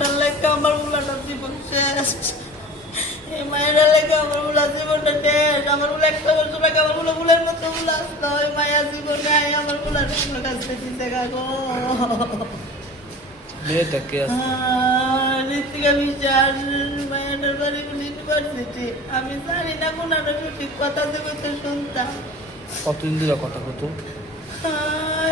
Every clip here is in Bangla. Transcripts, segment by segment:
মায়ের লেখা আমার বুলাটার জীবন শেষ। এই মায়ের লেখা আমার বুলা জীবনটা শেষ। আমার বুলা একটা বছর আগে আমার বুলা বুলের মতো বুলা আসতো। ওই মায়ের জীবনে আমার বুলার কাছে চিন্তা কাগো। মেয়েটা কে আছে? ঋতিকা বিশ্বাস, মায়ের বাড়ি ইউনিভার্সিটি। আমি জানি না কোন সঠিক কথা দেবে তো শুনতাম। কতদিন ধরে কথা কত?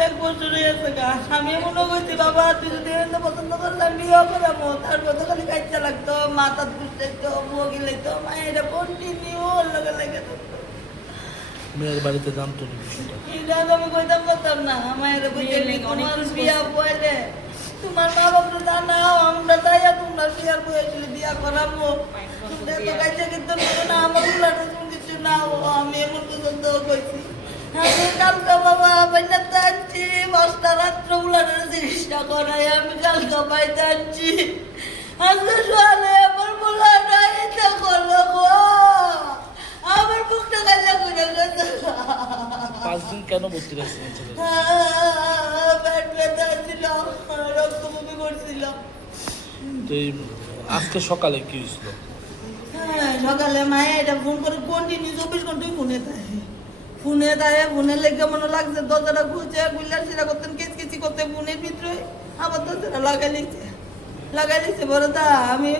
1 বছর হয়েছে গা। আমি মনে করছি বাবা তুই যদি এত পছন্দ করলাম বিয়ে করাবো, তারপর তো খালি কাজটা লাগতো, মাথা ঘুরতেতো, বুয়ো গেলেতো, মায়ের কন্টিনিউ ওর লগে লেগে থাকতো। মেয়ের বাড়িতে জানতো না বিষয়টা? এটা আমি কইতাম পারতাম না। মায়ের তোমার বিয়া বলে তোমার মা বাবা জানাও, আমরা তাইয়া তোমরা বিয়ার বয়েছিল বিয়া করাবো। তোমরা তো কাজে কিন্তু না, আমার উল্লাটা তুমি কিছু না। আমি এমন পছন্দ করছি। আমি কালকা বাবা বাইনাতে আনছি, 5টা রাত্র উল্লাটার চিকিৎসা করাই আমি কালকা পাইতে আনছি। আজকে সোয়ালে আমার উল্লাটা এটা করলো গো। আমার বুকটা কাজা করে গেছে। 5 দিন কেন ভর্তি রাখছিলেন ছেলে? পেট ব্যথা ছিল, রক্ত বমি করছিল। তো আজকে সকালে কি হয়েছিল? সকালে মায়ে এটা ফোন করে কন্টিনিউ 24 ঘন্টাই ফোনে দেয় ফোনের লেগে মনে লাগছে দরজাটা খুলছে, গুল্লার সেটা করতেন কিচকিচি করতে ফোনের ভিতরে আবার দরজাটা লাগাই লিখছে বড় তা আমি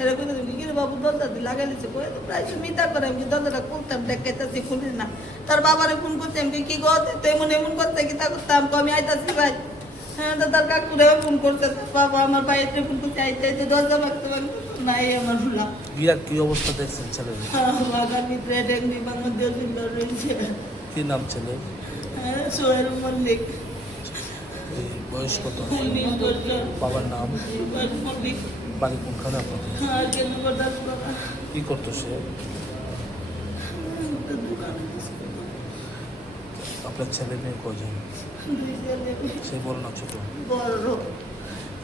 এরকম কি রে বাবু দরজা দিয়ে লাগাই লিখছে করে তো প্রায় মিতা করে আমি দরজাটা খুলতাম দেখাইতেছি খুলি না। তার বাবারে ফোন করতাম কি গো তো এমন করতে কি তা করতাম আমি আইতাছি ভাই। হ্যাঁ তার কাকুরে ফোন করতে বাবা আমার বাইরে ফোন করতে আইতে দরজা মারতে নাই আমার ভুলা। বিয়ার কি অবস্থা দেখছেন ছেলের? আগামী ডেঙ্গি বাংলাদেশ রয়েছে। কি নাম ছেলে? সোহেল মল্লিক। বয়স কত? 19 বছর। বাবার নাম? মল্লিক। বাড়ি কোনখানে আপনাদের? কি করতো সে? আপনার ছেলে মেয়ে কজন? সে বড় না ছোট? বড়।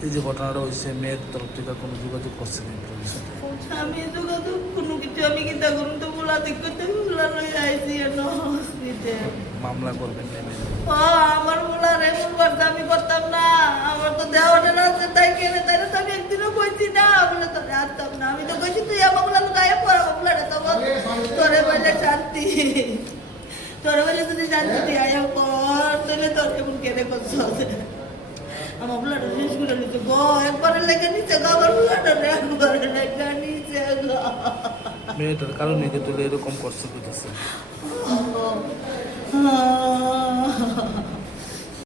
এই যে ঘটনাটা হয়েছে, মেয়ের তরফ থেকে কোনো যোগাযোগ করছেন পুলিশের সাথে? আমি যোগাযোগ কোনো কিছু আমি কিতা করুন তো বলা দেখতে বলা লই আইছি হসপিটাল। মামলা করবেন নেমে? আমার বলার এমন করতে আমি করতাম না। আমার তো দেওয়াটা আছে তাই কেনে তাই তো আমি একদিনও কইছি না বলে তোরে আসতাম না। আমি তো কইছি তুই আমার বলা গায়ে পড়া বলাটা তো তোরে বলে শান্তি, তোরে বলে যদি শান্তি তুই আয়া পর তাহলে তোর এমন কেনে করছ। আমার বলাটা শেষ করে নিচ্ছে গো, একবারে লেগে নিচ্ছে গো, আমার বলাটা একবারে লেগে নিচ্ছে গো। মেয়েটার কারণে কিন্তু এরকম করছে বুঝেছে।